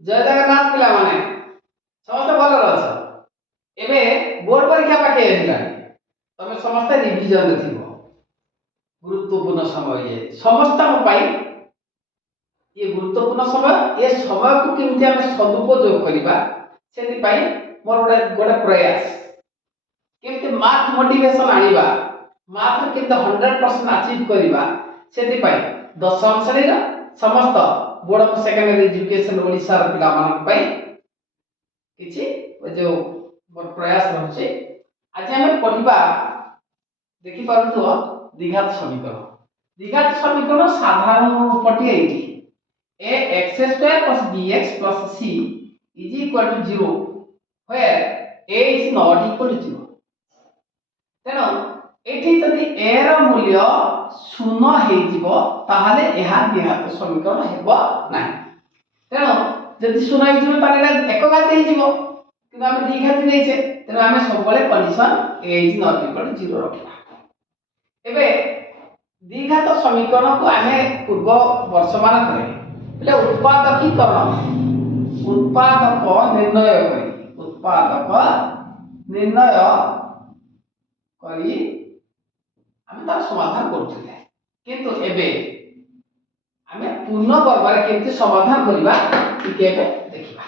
जय जगन्नाथ पिला माने समस्त भल अछ एबे बोर्ड परीक्षा पाके आइलानी तमे समस्त रिविजन रे थिबो गुरुत्वपूर्ण समय ये समस्त पाई ये गुरुत्वपूर्ण समय ये समय को केमति हम सदुपयोग करिबा सेति पाई मोर गोटे प्रयास केमति माथ मोटिवेशन आनिबा माथ केमति 100% अचीव करिबा सेति पाई दशम श्रेणी रा समस्त board of secondary education Odisha रा पिला मानक पाई किछि जो मोर प्रयास रहचे आज हम पढिबा देखि पारथु द्विघात समीकरण साधारण रूपटी eighty a x square plus bx plus c is equal to 0 where a is not equal to 0 तेनो एठी जदि a ର मूल्य 0 हे जिवो ताहाले एहा द्विघात समीकरण हेबो नाही तेनो जदि 0 हे जिवो ताले एकघात हे जिवो किंतु हम द्विघात नेछे तेनो हम सबले condition a is not equal to 0 रखिबा एबे द्विघात समीकरण को आमे पूर्व वर्षमान करे એટલે उत्पादक निर्णय करी हम तार समाधान करथिले किंतु एबे हमें पूर्ण वर्ग रे केमति समाधान करिबा ठीक है देखिबा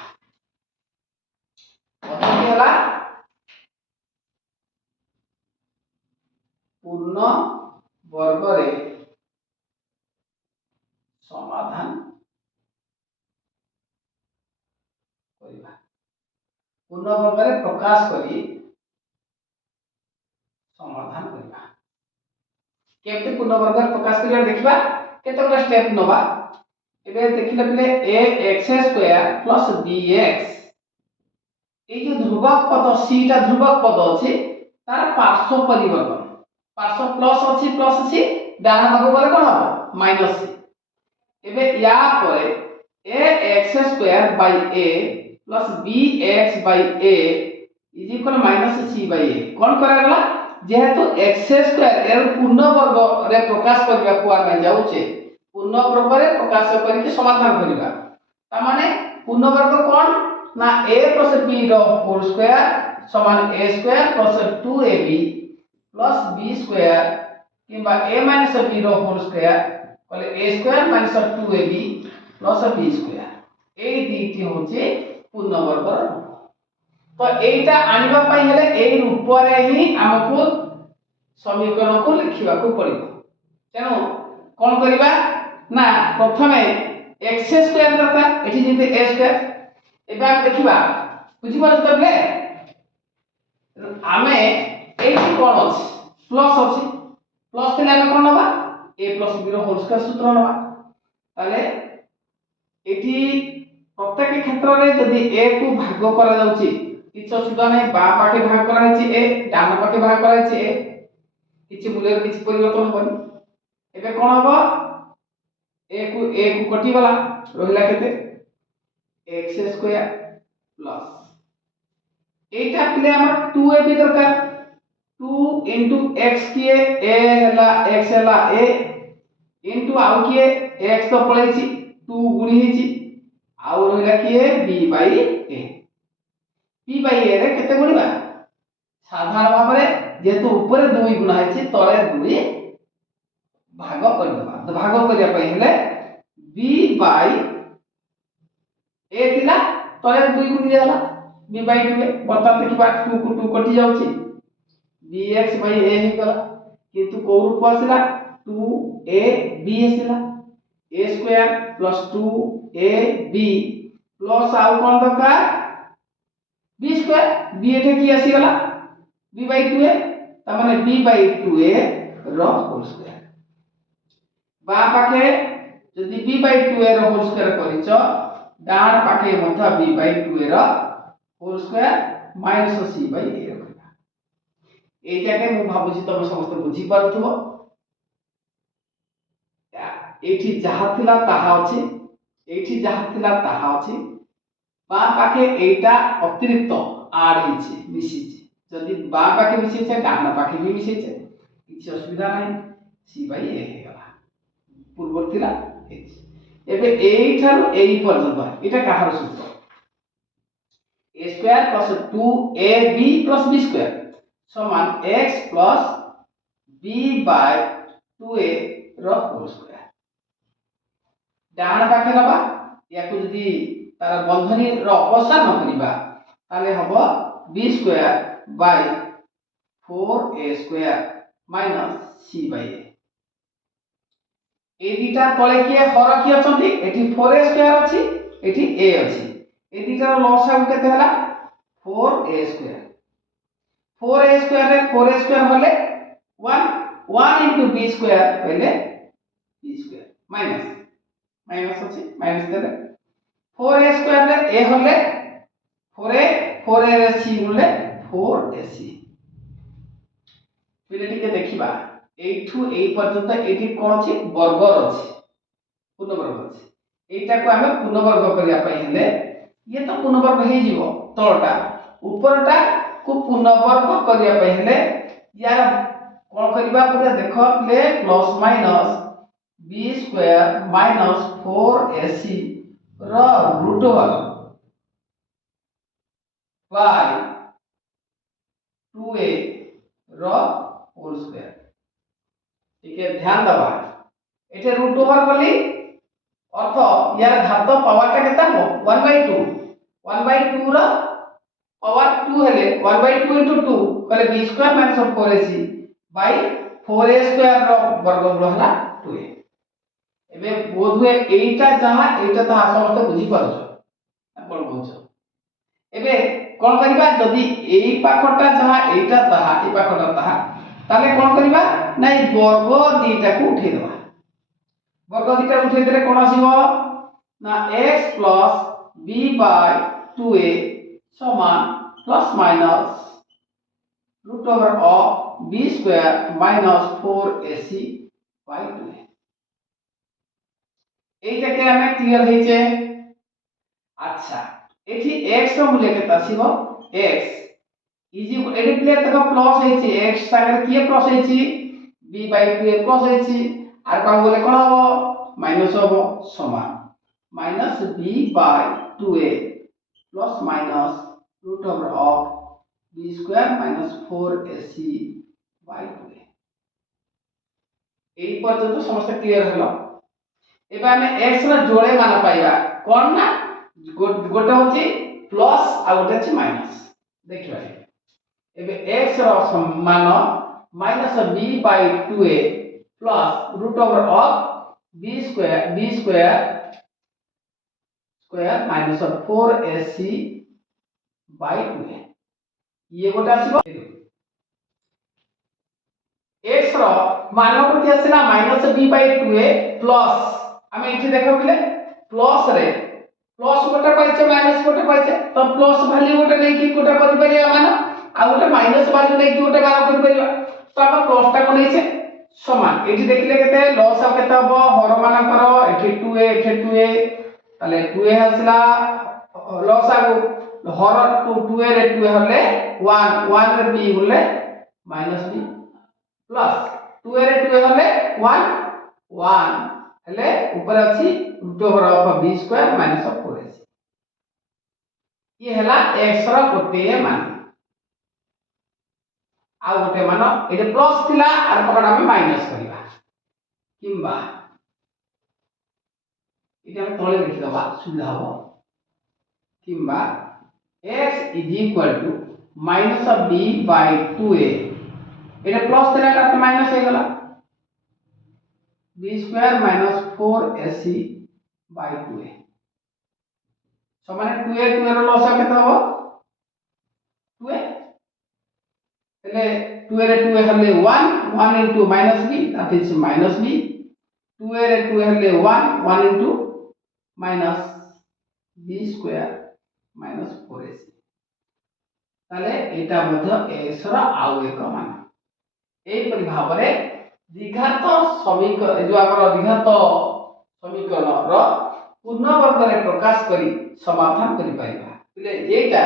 पद्धति हला पूर्ण वर्ग रे समाधान करिबा पूर्ण वर्ग रे प्रकाश करी समाधान करिबा केमते पूर्ण वर्ग रे प्रकाश करिया देखिबा केतोटा स्टेप नबा एबे देखिले पिले ax² + bx ए जो ध्रुवक पद c टा ध्रुवक पद अछि तार पार्श्व परिवर्तन पार्श्व प्लस अछि प्लस c डान भाग गले कोन हो माइनस c एबे या परे ax² / a plus bx by a is equal -c/a कोन करा गला जेहेतु x² एर पूर्ण वर्ग रे प्रकाश करबा को आमे जाउछे पूर्ण वर्ग रे प्रकाश करके समाधान करबा ता माने पूर्ण वर्ग कोन ना a + b रो होल स्क्वायर समान a² + 2ab + b² किबा a - b रो होल स्क्वायर कहले a² - 2ab + b² ए दीटी होचे पूर्ण वर्ग तो एटा आनिबा पई हेले ए रूप रे ही हमको समीकरण को लिखिबा को पड़िबो तेनो कोन करिबा ना प्रथमे x² दरकार एठी जेते a² एबा देखिबा बुझि परछ तबले आमे एठी कोन अछि प्लस अछि प्लस थिले आमे कोन नबा a + b रो होल स्क्वायर सूत्र नबा ताले एठी प्रत्येक क्षेत्र रे यदि a को भाग करा जाउची किछ सुधा नै बा पाखे भाग करा हैची a डान पाखे भाग करा हैची a किछ मूल्य किछ परिवर्तन होबनी एबे कोन हबो a को कटि गला रहिला केते x² प्लस एटा प्ले हमर 2ab दरकार 2 * x किए a हला x हला a * आउ किए x तो पळैची 2 गुणी हैची आउ रहिला किए b/a रे केते गुणिबा साधारण भाव रे जेतु ऊपर 2 गुणा हैछि तळे 2 भाग करदबा तो भाग करिया पई हेले b/a थिला तळे 2 गुणी जाला b/2 बर्तन देखिबा 2 को 2 कटि जाउछि bx/a हे गला किंतु को रूप आसिला 2ab आसिला a² + 2ab प्लस आउ कोन दरकार b² b एठे की आसी गला b/2a त माने b/2a रो होल स्क्वायर बा पाखे यदि b/2a रो होल स्क्वायर करिच डान पाखे मथा b/2a रो होल स्क्वायर -c/a रखबा ए जाके मु भाबुची तमे समस्त बुझी पारथुबो एठी जहा थिला ताहा अछि एठी जहा थिला ताहा अछि बा पाखे एटा अतिरिक्त आड हिची मिसिची जदि बा पाखे मिसिचे डान पाखे भी मिसिचे किछि असुविधा नै c/a हे गला पूर्व थिला एच एबे एई थारु एई पर्यंत एटा काहर सूत्र a square plus 2ab plus b square समान x plus b by 2a रो होल स्क्वायर डाहाण पाखे नबा याकु जदी तार बंधनी रो अपसार न करिबा ताले हबो b square by 4a square minus c by a ए दिटा तळे किए हर कि अछंती एठी 4a स्क्वायर अछि एठी a अछि ए दिटार लसागु केते हला 4a स्क्वायर 4a स्क्वायर रे 4a स्क्वायर होले 1 into b स्क्वायर पहले b स्क्वायर माइनस अछि माइनस देले 4a स्क्वायर रे a होले 4a रे c होले 4ac पहिले टिके देखिबा एठू ए पर्यंत एठी कोन अछि वर्ग अछि पूर्ण वर्ग अछि एटा को हमें पूर्ण वर्ग करिया पई हेले ये तो पूर्ण वर्ग हे जीवो तळटा ऊपरटा को पूर्ण वर्ग करिया पई हेले यार कोन करिबा पूरा देखो ले plus minus b square minus 4ac रो रूट ओवर बाय 2a रो होल स्क्वायर ठीक है ध्यान दबा एटे रूट ओवर कली अर्थ यार घात पावर टा केता हो 1/2 1/2 रा पावर 2 हेले 1/2 into 2 कले b square minus 4ac by 4a square रो वर्गमूल हला 2a एबे बोधवे एटा जहा एटा ता समस्त बुझी पारछ कोन कहछ एबे कोन करिबा जदी एई पाखटा जहा एटा ताहा ए पाखटा ताहा ताले कोन करिबा नै वर्ग दीटा को उठै देबा वर्ग दीटा उठै देले कोन आसीबो ना x plus b by 2a समान plus minus root over of b square minus 4ac by 2a एटा के हमें क्लियर हेचे अच्छा एठी x रो मूल्य केता आसीबो x इज एडी प्लेट तक प्लस हेची x संगे किए प्लस हेची b by 2a प्लस हेची आर का बोले कोन हो माइनस हो समान minus b by 2a plus minus root over of b square minus 4ac by 2a एई पर्यंत समस्त क्लियर हलो एबा हमें x रो जोड़े मान पाइबा कोन ना गोटे होची प्लस आ गोटे होची माइनस देखिबा एबे x रो मान minus b by 2a plus root over of b square minus 4ac by 2a ये गोटे आसीबो x रो मान कोठी आसीला minus b by 2a plus हमें इठी देखो बिले प्लस रे प्लस गोटे पाइছে माइनस गोटे पाइছে तो प्लस वैल्यू गोटे नै कि गोटे करि परिया मान आ गोटे माइनस वैल्यू नै कि गोटे मान करि परिया तो हम प्लस टा को नैछे समान एठी देखिले केते लॉस अब केते हबो हर मान करो एठी 2a एठी 2a ताले 2a हसला लॉस आगु हर 2a रे 2a हले 1 रे b होले माइनस b प्लस 2a रे 2a हले 1 हेले ऊपर अछि root over of b square minus 4ac ये हला x रो गोटे मान आ गोटे मान एटे प्लस थिला आर पकड़ा में माइनस करिबा किंबा इटा हम तळे लिखि दबा सुविधा हो किंबा x is equal to minus b by 2a एटे प्लस थिला का माइनस हे गला b square minus 4ac by 2a समान 2a 2a रो लॉस केते हो 2a એટલે 2a रे 2a हले 1 into minus b that is minus b 2a रे 2a हले 1 into minus b square minus 4ac ताले एटा मध्य x रा आउ एक मान एई परि भाबरे द्विघात समीकरण जो हमर द्विघात समीकरण रो पूर्ण वर्ग रे प्रकाश करी समाधान करि पाइबा એટલે एटा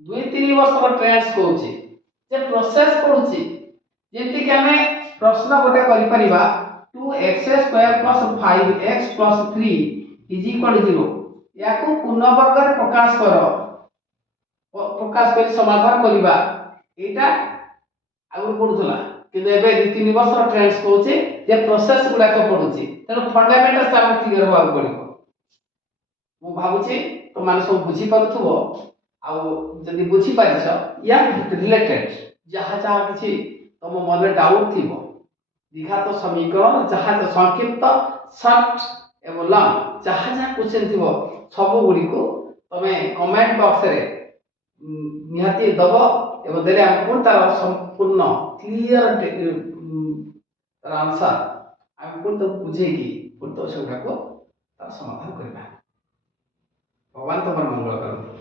2-3 वर्ष रो ट्रेंड्स कहूची जे प्रोसेस पडुची जेंति कि हमें प्रश्न गोटे करि परिबा 2x² + 5x + 3 is equal to 0 याको पूर्ण वर्ग रे प्रकाश करो प्रकाश कर समाधान करबा एटा आगु पडुथला किंतु एबे 2-3 वर्ष ट्रेंड्स कहूचे जे प्रोसेस गुडा को पडुची तेनो फंडामेंटल सब क्लियर होआ पड़िबो मु भाबुची तो माने सब बुझी पारुथबो आ जदी बुझी पारिछ या रिलेटेड जहा जहा किछि तम मन डाउट थिबो द्विघात समीकरण जहा संक्षिप्त शॉर्ट एवं लॉन्ग जहा जहा क्वेश्चन थिबो सब गुडी को तमे कमेंट बॉक्स रे निहाती दब एवं देले हम तार संपूर्ण क्लियर तार आंसर हम तो बुझे कि तो सेटा को तार समाधान करबा भगवान तुम्हार मंगल करନ୍ତୁ